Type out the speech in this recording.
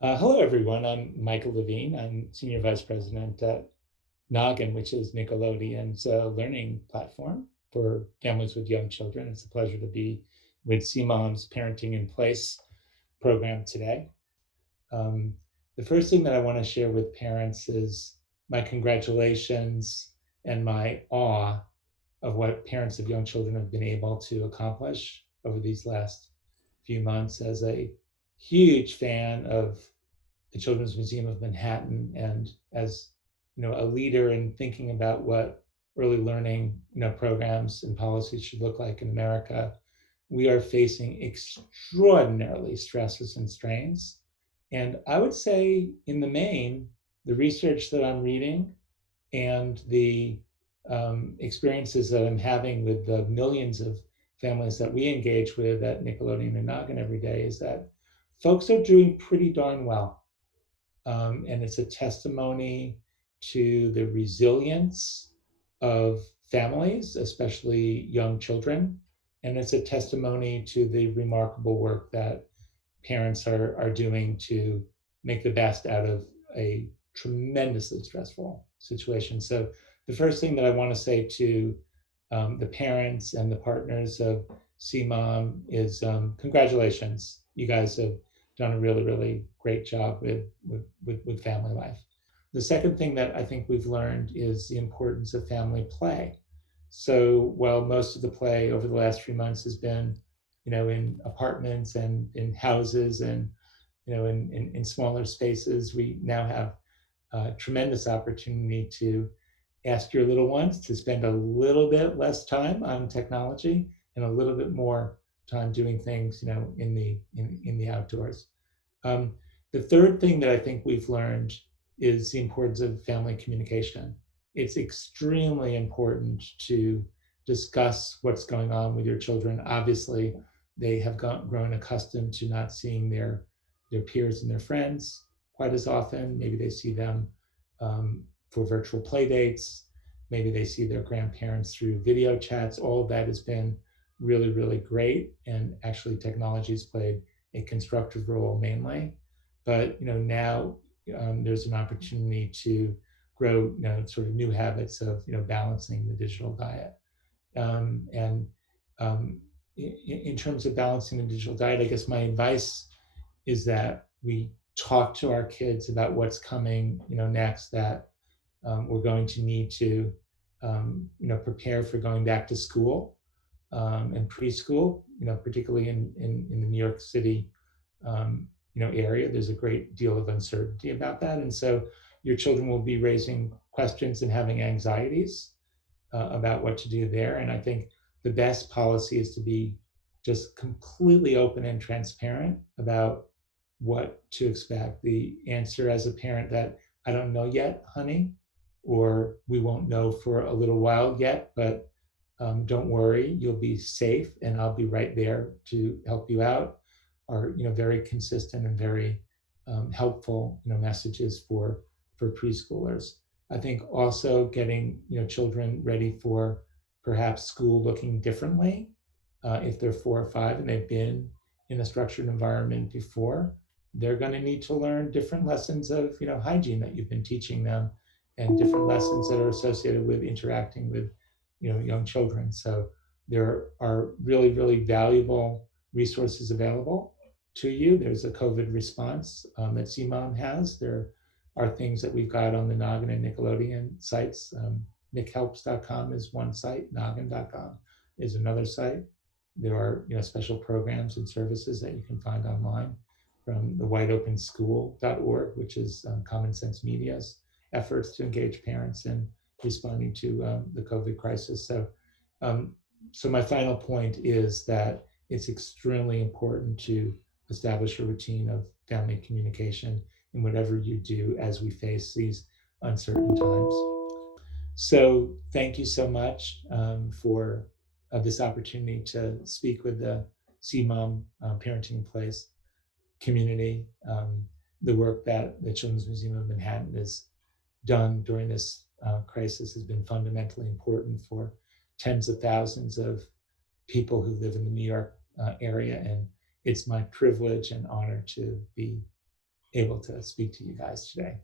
Hello, everyone. I'm Michael Levine. I'm Senior Vice President at Noggin, which is Nickelodeon's learning platform for families with young children. It's a pleasure to be with CMOM's Parenting in Place program today. Um, the first thing that I want to share with parents is my congratulations and my awe of what parents of young children have been able to accomplish over these last few months. As a huge fan of the Children's Museum of Manhattan, and as a leader in thinking about what early learning programs and policies should look like in America, we are facing extraordinarily stresses and strains. And I would say, in the main, the research that I'm reading and the experiences that I'm having with the millions of families that we engage with at Nickelodeon and Noggin every day is that folks are doing pretty darn well. And it's a testimony to the resilience of families, especially young children. And it's a testimony to the remarkable work that parents are doing to make the best out of a tremendously stressful situation. So, the first thing that I want to say to the parents and the partners of CMOM is congratulations. You guys have done a really, really great job with family life. The second thing that I think we've learned is the importance of family play. So while most of the play over the last few months has been, in apartments and in houses and, in smaller spaces, we now have a tremendous opportunity to ask your little ones to spend a little bit less time on technology and a little bit more time doing things, in the outdoors. Um, the third thing that I think we've learned is the importance of family communication. It's extremely important to discuss what's going on with your children. Obviously, they have grown accustomed to not seeing their peers and their friends quite as often. Maybe they see them for virtual play dates. Maybe they see their grandparents through video chats. All of that has been really, really great. And actually, technology has played a constructive role mainly. But now there's an opportunity to grow sort of new habits of balancing the digital diet. And in terms of balancing the digital diet, I guess my advice is that we talk to our kids about what's coming next, that we're going to need to prepare for going back to school and preschool, particularly in the New York City area. There's a great deal of uncertainty about that, and so your children will be raising questions and having anxieties about what to do there. And I think the best policy is to be just completely open and transparent about what to expect. The answer as a parent that I don't know yet, honey, or we won't know for a little while yet, but don't worry, you'll be safe and I'll be right there to help you out, are very consistent and very helpful messages for preschoolers. I think also getting children ready for perhaps school looking differently if they're 4 or 5 and they've been in a structured environment before. They're going to need to learn different lessons of hygiene that you've been teaching them, and different lessons that are associated with interacting with young children. So there are really, really valuable resources available to you. There's a COVID response that CMOM has. There are things that we've got on the Noggin and Nickelodeon sites. nickhelps.com is one site, noggin.com is another site. There are special programs and services that you can find online from the whiteopenschool.org, which is Common Sense Media's efforts to engage parents in responding to the COVID crisis. Um, so my final point is that it's extremely important to establish a routine of family communication in whatever you do as we face these uncertain times. So thank you so much for this opportunity to speak with the CMOM Parenting in Place community. The work that the Children's Museum of Manhattan has done during this crisis has been fundamentally important for tens of thousands of people who live in the New York area. And it's my privilege and honor to be able to speak to you guys today.